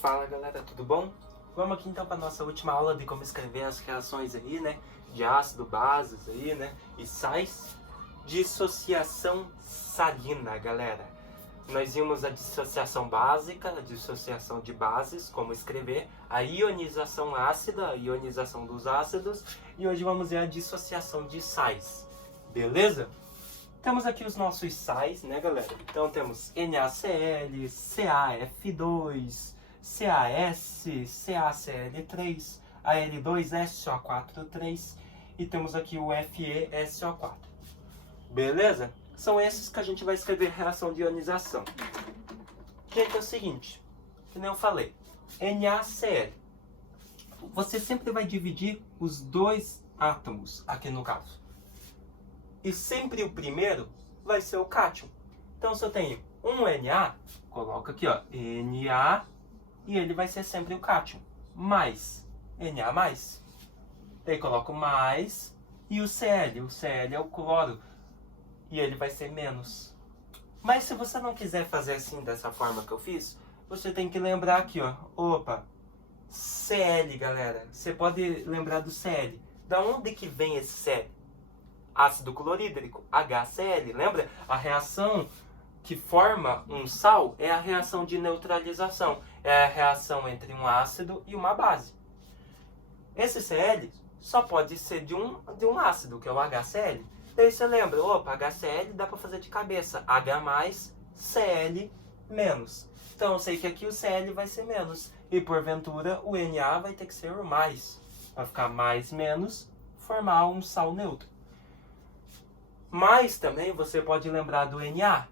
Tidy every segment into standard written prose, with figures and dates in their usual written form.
Fala galera, tudo bom? Vamos aqui então para nossa última aula de como escrever as reações aí, né? De ácido, bases aí, né? E sais. Dissociação salina, galera. Nós vimos a dissociação básica, a dissociação de bases, como escrever, a ionização ácida, a ionização dos ácidos, e hoje vamos ver a dissociação de sais, beleza? Temos aqui os nossos sais, né, galera? Então temos NaCl, CaF2, CaS, CaCl3, Al2SO4 e temos aqui o FeSO4. Beleza? São esses que a gente vai escrever reação de ionização. Gente, é o seguinte, que nem eu falei, NaCl. Você sempre vai dividir os dois átomos aqui no caso. E sempre o primeiro vai ser o cátion. Então, se eu tenho um Na, coloco aqui, ó, Na, e ele vai ser sempre o cátion. Mais, Na mais. Daí coloco mais, e o Cl é o cloro, e ele vai ser menos. Mas se você não quiser fazer assim, dessa forma que eu fiz, você tem que lembrar aqui, ó, opa, Cl, galera. Você pode lembrar do Cl. Da onde que vem esse Cl? Ácido clorídrico, HCl. Lembra? A reação que forma um sal é a reação de neutralização. É a reação entre um ácido e uma base. Esse Cl só pode ser de um ácido, que é o HCl. Daí você lembra, opa, HCl dá para fazer de cabeça. H mais, Cl menos. Então eu sei que aqui o Cl vai ser menos. E porventura o Na vai ter que ser o mais. Vai ficar mais menos, formar um sal neutro. Mas também você pode lembrar do Na.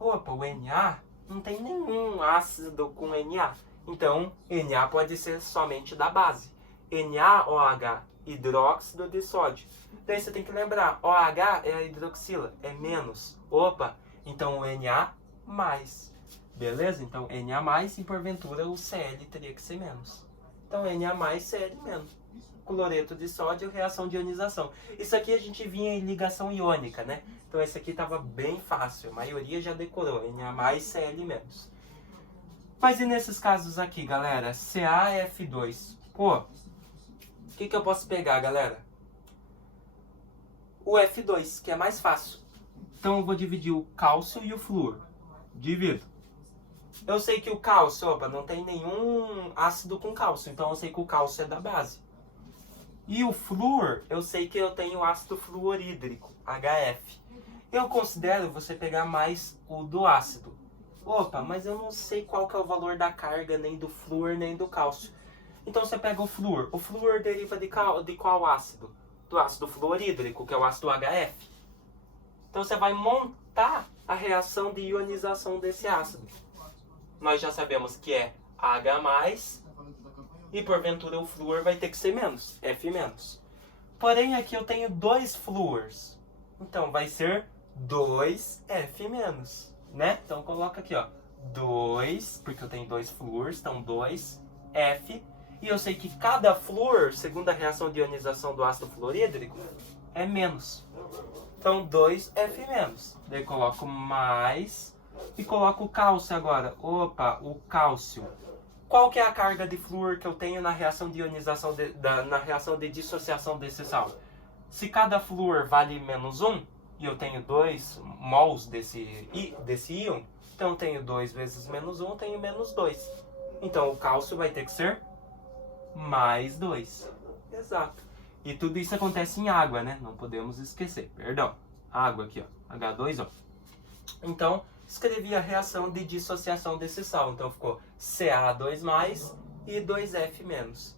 Opa, o Na não tem nenhum ácido com Na. Então, Na pode ser somente da base. NaOH, hidróxido de sódio. Daí você tem que lembrar, OH é a hidroxila, é menos. Opa, então o Na mais. Beleza? Então, Na mais e porventura o Cl teria que ser menos. Então, Na mais, Cl menos. Cloreto de sódio, reação de ionização. Isso aqui a gente vinha em ligação iônica, né? Então esse aqui estava bem fácil, a maioria já decorou, Na mais, Cl menos. Mas e nesses casos aqui, galera? CaF2. Pô, o que eu posso pegar, galera? O F2, que é mais fácil. Então eu vou dividir o cálcio e o flúor. Divido. Eu sei que o cálcio, opa, não tem nenhum ácido com cálcio, então eu sei que o cálcio é da base. E o flúor, eu sei que eu tenho ácido fluorídrico, HF. Eu considero você pegar mais o do ácido. Opa, mas eu não sei qual que é o valor da carga, nem do flúor, nem do cálcio. Então você pega o flúor. O flúor deriva de qual ácido? Do ácido fluorídrico, que é o ácido HF. Então você vai montar a reação de ionização desse ácido. Nós já sabemos que é H+, e porventura o flúor vai ter que ser menos, F-. Porém aqui eu tenho dois flúors. Então vai ser 2F-, né? Então coloca aqui, ó, 2, porque eu tenho dois flúors, então 2F. E eu sei que cada flúor, segundo a reação de ionização do ácido fluorídrico, é menos. Então 2F-. Daí coloco mais e coloco o cálcio agora. Opa, o cálcio. Qual que é a carga de flúor que eu tenho na reação de ionização, na reação de dissociação desse sal? Se cada flúor vale menos 1, e eu tenho 2 mols desse íon, então eu tenho 2 vezes menos 1, tenho menos 2. Então o cálcio vai ter que ser mais 2. Exato. E tudo isso acontece em água, né? Não podemos esquecer. Perdão. Água aqui, ó. H2O. Então, escrevi a reação de dissociação desse sal. Então ficou Ca2+, e 2F-.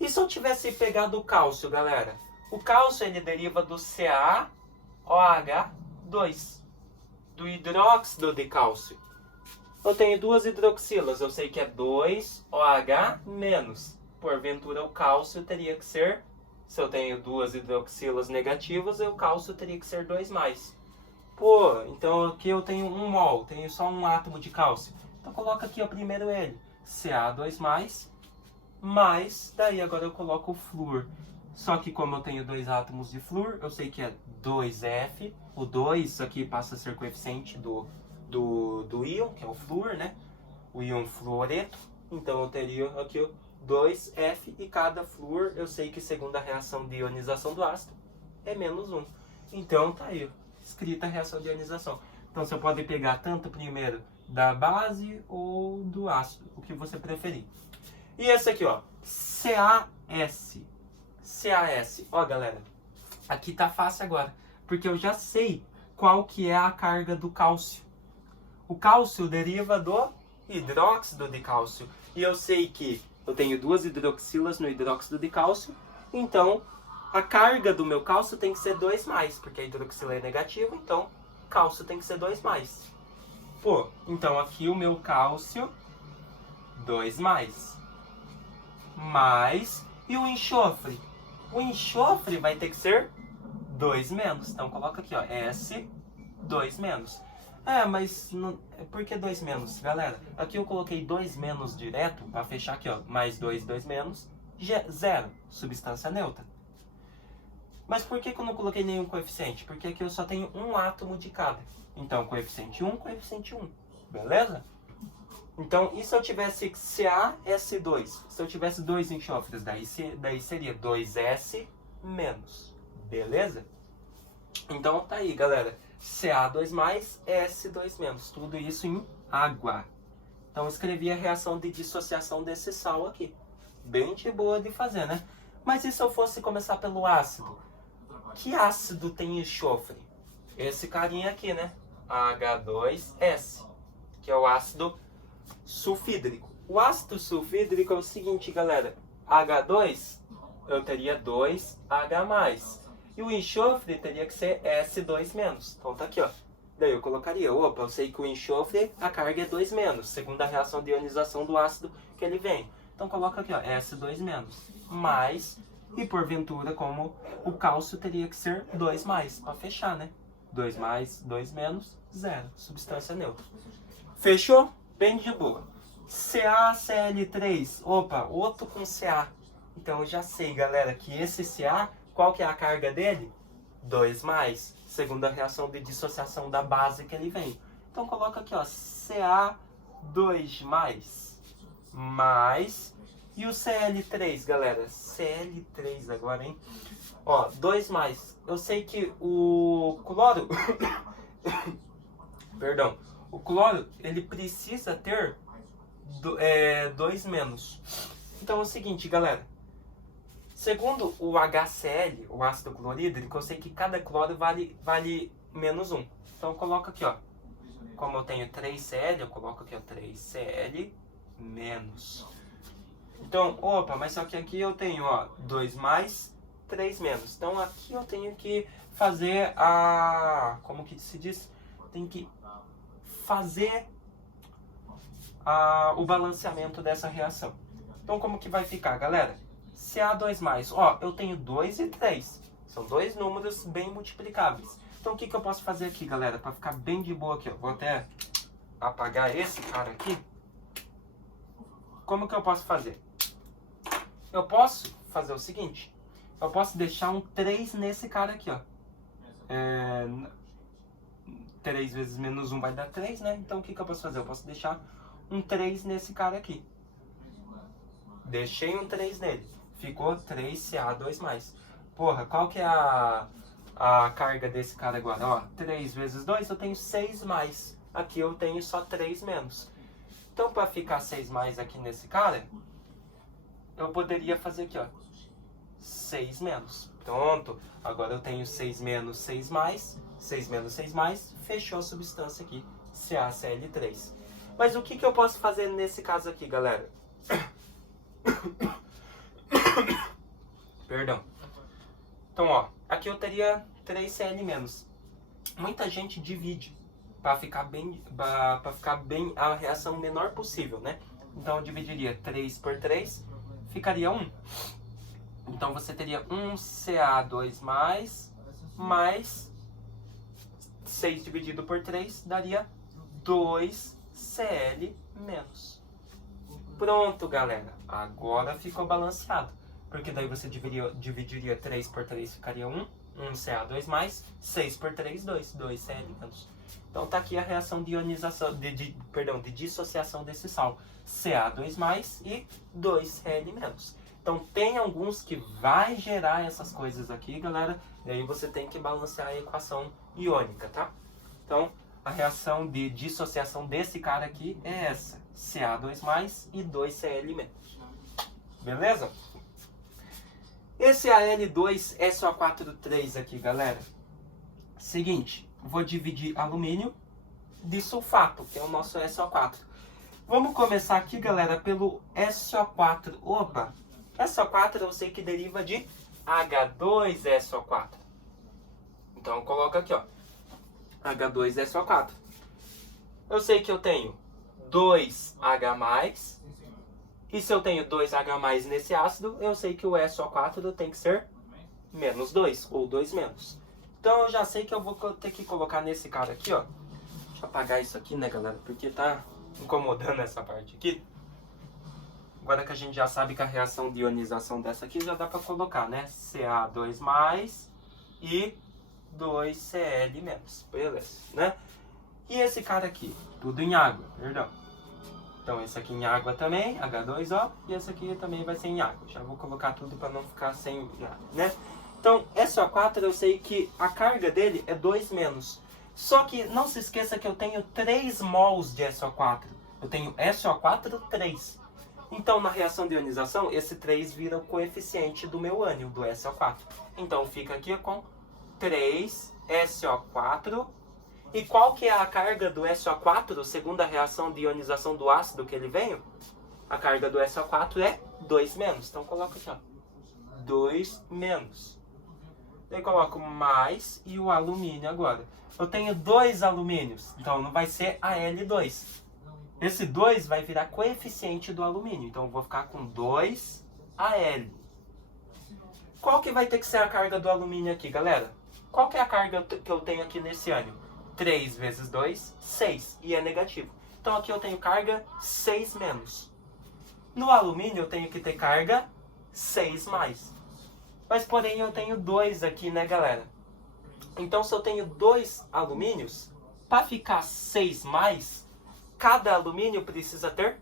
E se eu tivesse pegado o cálcio, galera? O cálcio ele deriva do CaOH2, do hidróxido de cálcio. Eu tenho duas hidroxilas, eu sei que é 2OH-. Porventura o cálcio teria que ser, se eu tenho duas hidroxilas negativas, o cálcio teria que ser 2+. Pô, então aqui eu tenho 1 mol, tenho só um átomo de cálcio. Então coloca aqui ó, primeiro ele, Ca2+, mais, daí agora eu coloco o flúor. Só que como eu tenho dois átomos de flúor, eu sei que é 2F, o 2 aqui passa a ser coeficiente do íon, que é o flúor, né? O íon fluoreto. Então eu teria aqui o 2F e cada flúor, eu sei que segundo a reação de ionização do ácido, é menos 1. Então tá aí, escrita a reação de ionização. Então você pode pegar tanto primeiro da base ou do ácido, o que você preferir. E esse aqui, ó, CaS. CaS. Ó, galera, aqui tá fácil agora, porque eu já sei qual que é a carga do cálcio. O cálcio deriva do hidróxido de cálcio. E eu sei que eu tenho 2 hidroxilas no hidróxido de cálcio, então a carga do meu cálcio tem que ser 2+, porque a hidroxila é negativa, então cálcio tem que ser 2+. Pô, então aqui o meu cálcio, 2+. Mais, e o enxofre? O enxofre vai ter que ser 2-. Então coloca aqui, ó, S, 2-. Mas não, por que 2-, galera? Aqui eu coloquei 2- direto, para fechar aqui, ó, mais 2, 2-, 0, substância neutra. Mas por que eu não coloquei nenhum coeficiente? Porque aqui eu só tenho um átomo de cada. Então, coeficiente 1, coeficiente 1. Beleza? Então, e se eu tivesse CaS2? Se eu tivesse 2 enxofres, daí seria 2S-. Beleza? Então, tá aí, galera. Ca2+, S2-. Tudo isso em água. Então, escrevi a reação de dissociação desse sal aqui. Bem de boa de fazer, né? Mas e se eu fosse começar pelo ácido? Que ácido tem enxofre? Esse carinha aqui, né? H2S, que é o ácido sulfídrico. O ácido sulfídrico é o seguinte, galera. H2, eu teria 2H+. E o enxofre teria que ser S2-. Então tá aqui, ó. Daí eu colocaria, opa, eu sei que o enxofre, a carga é 2-, segundo a reação de ionização do ácido que ele vem. Então coloca aqui, ó, S2-. Mais, e porventura, como o cálcio teria que ser 2+, para fechar, né? 2+, 2-, 0. Substância neutra. Fechou? Bem de boa. CaCl3. Opa, outro com Ca. Então eu já sei, galera, que esse Ca, qual que é a carga dele? 2+, segundo a reação de dissociação da base que ele vem. Então coloca aqui, ó, Ca2+, mais, e o Cl3, galera? Cl3 agora, hein? Ó, 2+. Eu sei que o cloro... Perdão. O cloro, ele precisa ter 2-. Então é o seguinte, galera. Segundo o HCl, o ácido clorídrico, eu sei que cada cloro vale -1. Então eu coloco aqui, ó. Como eu tenho 3Cl, eu coloco aqui, ó, 3Cl-. Então, opa, mas só que aqui eu tenho, ó, 2+, 3-. Então aqui eu tenho que fazer a... Como que se diz? Tem que fazer o balanceamento dessa reação. Então como que vai ficar, galera? Ca2+, ó, eu tenho 2 e 3. São dois números bem multiplicáveis. Então o que eu posso fazer aqui, galera? Para ficar bem de boa aqui, ó. Vou até apagar esse cara aqui. Como que eu posso fazer? Eu posso fazer o seguinte. Eu posso deixar um 3 nesse cara aqui, ó. 3 vezes -1 vai dar 3, né? Então o que eu posso fazer? Eu posso deixar um 3 nesse cara aqui. Deixei um 3 nele. Ficou 3Ca2+. Porra, qual que é a carga desse cara agora? Ó, 3 vezes 2 eu tenho 6+. Aqui eu tenho só 3-. Então para ficar 6+ aqui nesse cara, eu poderia fazer aqui, ó. 6-. Pronto. Agora eu tenho 6-, 6+. 6-, 6+. Fechou a substância aqui. CaCl3. Mas o que eu posso fazer nesse caso aqui, galera? Perdão. Então, ó, aqui eu teria 3Cl-. Muita gente divide para ficar bem a reação menor possível, né? Então eu dividiria 3 por 3, ficaria 1. Então você teria 1Ca2+, mais 6 dividido por 3 daria 2Cl-. Pronto, galera. Agora ficou balanceado. Porque daí você dividiria 3 por 3, ficaria 1. 1 Ca2+, 6 por 3, 2, 2 Cl-. Então tá aqui a reação de ionização, de dissociação desse sal, Ca2+ e 2 Cl-. Então tem alguns que vai gerar essas coisas aqui, galera, e aí você tem que balancear a equação iônica, tá? Então a reação de dissociação desse cara aqui é essa, Ca2+ e 2 Cl-. Beleza? Esse Al2SO4 aqui, galera, seguinte, vou dividir alumínio de sulfato, que é o nosso SO4. Vamos começar aqui, galera, pelo SO4. Opa, SO4 eu sei que deriva de H2SO4. Então eu coloco aqui, ó, H2SO4. Eu sei que eu tenho 2H+, e se eu tenho 2H+ nesse ácido, eu sei que o SO4 tem que ser menos 2, ou 2-. Então eu já sei que eu vou ter que colocar nesse cara aqui, ó. Deixa eu apagar isso aqui, né, galera, porque tá incomodando essa parte aqui. Agora que a gente já sabe que a reação de ionização dessa aqui já dá pra colocar, né? Ca2+ e 2Cl-, beleza, né? E esse cara aqui, tudo em água, perdão. Então esse aqui em água também, H2O, e esse aqui também vai ser em água. Já vou colocar tudo para não ficar sem nada, né? Então SO4 eu sei que a carga dele é 2-. Só que não se esqueça que eu tenho 3 mols de SO4. Eu tenho SO4 3. Então na reação de ionização, esse 3 vira o coeficiente do meu ânion, do SO4. Então fica aqui com 3 SO4. E qual que é a carga do SO4, segundo a reação de ionização do ácido que ele veio? A carga do SO4 é 2-. Então coloca aqui, ó, 2-. Daí coloco mais e o alumínio agora. Eu tenho 2 alumínios, então não vai ser Al2. Esse 2 vai virar coeficiente do alumínio, então eu vou ficar com 2Al. Qual que vai ter que ser a carga do alumínio aqui, galera? Qual que é a carga que eu tenho aqui nesse ânion? 3 vezes 2, 6, e é negativo. Então aqui eu tenho carga 6-. No alumínio eu tenho que ter carga 6+. Mas porém eu tenho 2 aqui, né, galera? Então se eu tenho 2 alumínios, para ficar 6+, cada alumínio precisa ter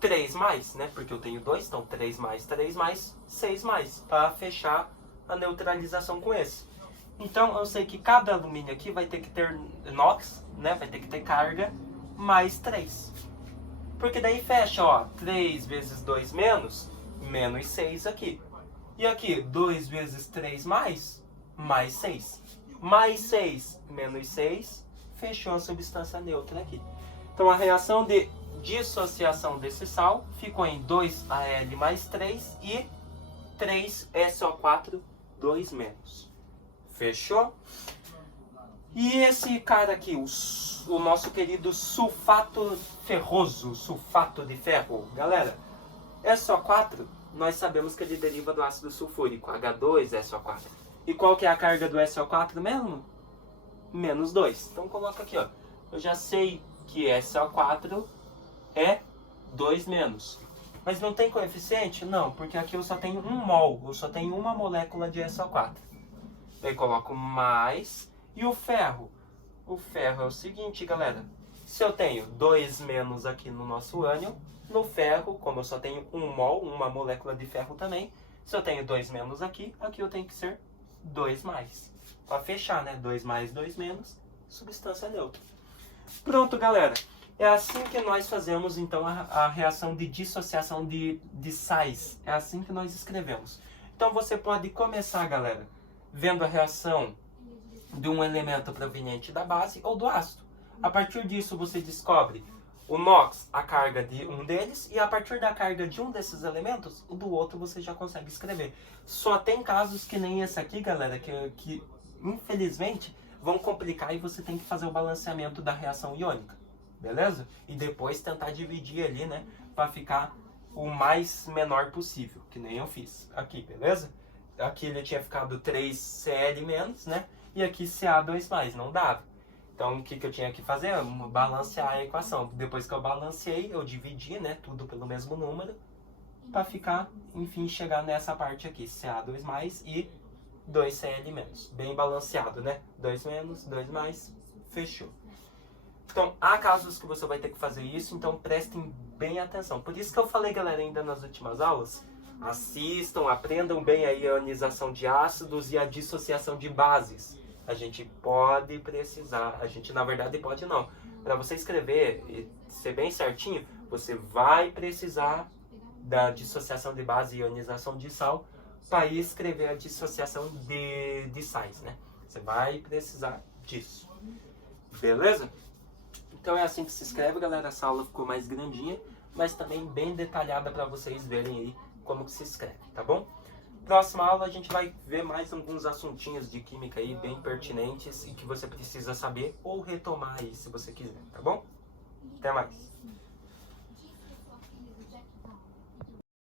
3+, né? Porque eu tenho 2, então 3+, 3+, 6+, para fechar a neutralização com esse. Então eu sei que cada alumínio aqui vai ter que ter NOx, né? Vai ter que ter carga mais 3. Porque daí fecha, ó, 3 vezes 2 menos 6 aqui. E aqui, 2 vezes 3 mais 6. Mais 6 menos 6, fechou a substância neutra aqui. Então a reação de dissociação desse sal ficou em 2Al mais 3 e 3SO4, 2-. Fechou? E esse cara aqui, o nosso querido sulfato ferroso, sulfato de ferro. Galera, SO4, nós sabemos que ele deriva do ácido sulfúrico, H2SO4. E qual que é a carga do SO4 mesmo? Menos 2. Então coloca aqui, ó. Eu já sei que SO4 é 2-. Mas não tem coeficiente? Não, porque aqui eu só tenho 1 mol, eu só tenho uma molécula de SO4. Daí coloco mais. E o ferro? O ferro é o seguinte, galera. Se eu tenho 2- aqui no nosso ânion, no ferro, como eu só tenho 1 mol, uma molécula de ferro também, se eu tenho 2- aqui, aqui eu tenho que ser 2+. Para fechar, né? 2+, 2-, substância neutra. Pronto, galera. É assim que nós fazemos, então, a reação de dissociação de sais. É assim que nós escrevemos. Então, você pode começar, galera, vendo a reação de um elemento proveniente da base ou do ácido. A partir disso, você descobre o NOx, a carga de um deles, e a partir da carga de um desses elementos, o do outro você já consegue escrever. Só tem casos que nem esse aqui, galera, que infelizmente vão complicar e você tem que fazer o balanceamento da reação iônica, beleza? E depois tentar dividir ali, né, para ficar o mais menor possível, que nem eu fiz aqui, beleza? Aqui ele tinha ficado 3Cl-, né? E aqui Ca2+, não dava. Então o que eu tinha que fazer? Balancear a equação. Depois que eu balanceei, eu dividi, né, tudo pelo mesmo número, para ficar, enfim, chegar nessa parte aqui, Ca2+, e 2Cl-, bem balanceado, né? 2 menos, 2 mais, fechou. Então, há casos que você vai ter que fazer isso, então prestem bem atenção. Por isso que eu falei, galera, ainda nas últimas aulas, assistam, aprendam bem a ionização de ácidos e a dissociação de bases. A gente pode precisar, a gente na verdade pode não. Para você escrever e ser bem certinho, você vai precisar da dissociação de base e ionização de sal para escrever a dissociação de sais, né? Você vai precisar disso. Beleza? Então é assim que se escreve, galera. Essa aula ficou mais grandinha, mas também bem detalhada para vocês verem aí como que se escreve, tá bom? Próxima aula a gente vai ver mais alguns assuntinhos de química aí bem pertinentes e que você precisa saber ou retomar aí se você quiser, tá bom? Até mais!